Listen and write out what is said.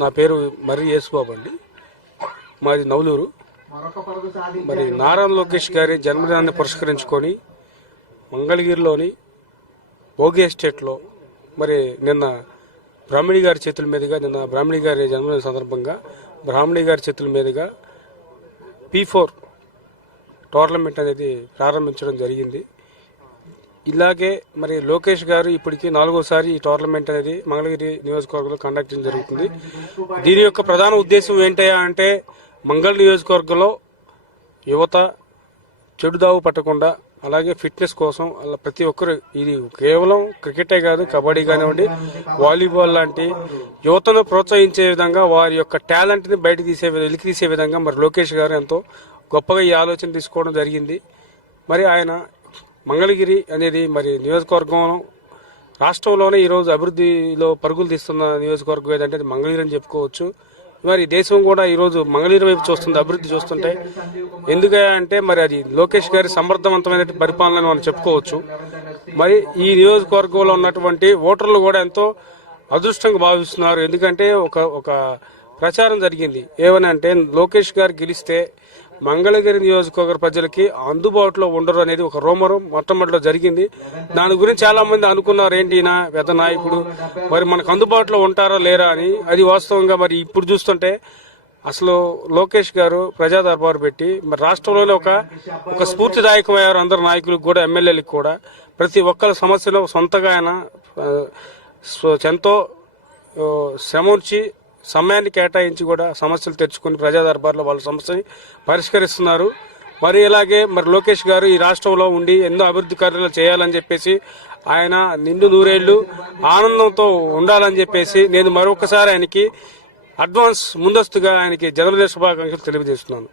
నా పేరు మర్రి యేసుబాబు అండి. మాది నవలూరు. మరి నారా లోకేష్ గారి జన్మదినాన్ని పురస్కరించుకొని మంగళగిరిలోని భోగి ఎస్టేట్లో మరి నిన్న బ్రాహ్మణి గారి చేతుల మీదుగా బ్రాహ్మణి గారి జన్మదిన సందర్భంగా బ్రాహ్మణి గారి చేతుల మీదుగా P4 టోర్నమెంట్ అనేది ప్రారంభించడం జరిగింది. ఇలాగే మరి లోకేష్ గారు ఇప్పటికీ 4వసారి ఈ టోర్నమెంట్ అనేది మంగళగిరి నియోజకవర్గంలో కండక్ట్ చేయడం జరుగుతుంది. దీని యొక్క ప్రధాన ఉద్దేశం ఏంటయ్యా అంటే మంగళ నియోజకవర్గంలో యువత చెడుదావు పట్టకుండా అలాగే ఫిట్నెస్ కోసం అలా ప్రతి ఒక్కరు ఇది కేవలం క్రికెటే కాదు, కబడ్డీ కానివ్వండి, వాలీబాల్ లాంటి యువతను ప్రోత్సహించే విధంగా వారి యొక్క టాలెంట్ని వెలికి తీసే విధంగా మరి లోకేష్ గారు ఎంతో గొప్పగా ఈ ఆలోచన తీసుకోవడం జరిగింది. మరి ఆయన మంగళగిరి అనేది మరి నియోజకవర్గం రాష్ట్రంలోనే ఈరోజు అభివృద్ధిలో పరుగులు తీస్తున్న నియోజకవర్గం ఏదంటే అది మంగళగిరి అని చెప్పుకోవచ్చు. మరి దేశం కూడా ఈరోజు మంగళగిరి వైపు చూస్తుంది, అభివృద్ధి చూస్తుంటే. ఎందుకంటే మరి అది లోకేష్ గారి సమర్థవంతమైన పరిపాలన మనం చెప్పుకోవచ్చు. మరి ఈ నియోజకవర్గంలో ఉన్నటువంటి ఓటర్లు కూడా ఎంతో అదృష్టంగా భావిస్తున్నారు. ఎందుకంటే ఒక ప్రచారం జరిగింది ఏమని అంటే లోకేష్ గారు గెలిస్తే మంగళగిరి నియోజకవర్గ ప్రజలకి అందుబాటులో ఉండరు అనేది ఒక రూమరు మొట్టమొదటిలో జరిగింది. దాని గురించి చాలా మంది అనుకున్నారు ఏంటి ఈయన పెద్ద నాయకుడు మరి మనకు అందుబాటులో ఉంటారా లేరా అని. అది వాస్తవంగా మరి ఇప్పుడు చూస్తుంటే అసలు లోకేష్ గారు ప్రజా దర్బారు పెట్టి మరి రాష్ట్రంలోనే ఒక స్ఫూర్తిదాయకమయ్యారు. అందరు నాయకులకు కూడా, ఎమ్మెల్యేలకు కూడా ప్రతి ఒక్కరి సమస్యలో సొంతగా ఆయన ఎంతో శ్రమించి సమయాన్ని కేటాయించి కూడా సమస్యలు తెచ్చుకుని ప్రజా దర్బార్లో వాళ్ళ సమస్యని పరిష్కరిస్తున్నారు. మరి ఇలాగే మరి లోకేష్ గారు ఈ రాష్ట్రంలో ఉండి ఎన్నో అభివృద్ధి కార్యాలు చేయాలని చెప్పేసి ఆయన నిండు నూరేళ్లు ఆనందంతో ఉండాలని చెప్పేసి నేను మరొకసారి ఆయనకి ముందస్తుగా ఆయనకి జన్మదిన శుభాకాంక్షలు తెలియజేస్తున్నాను.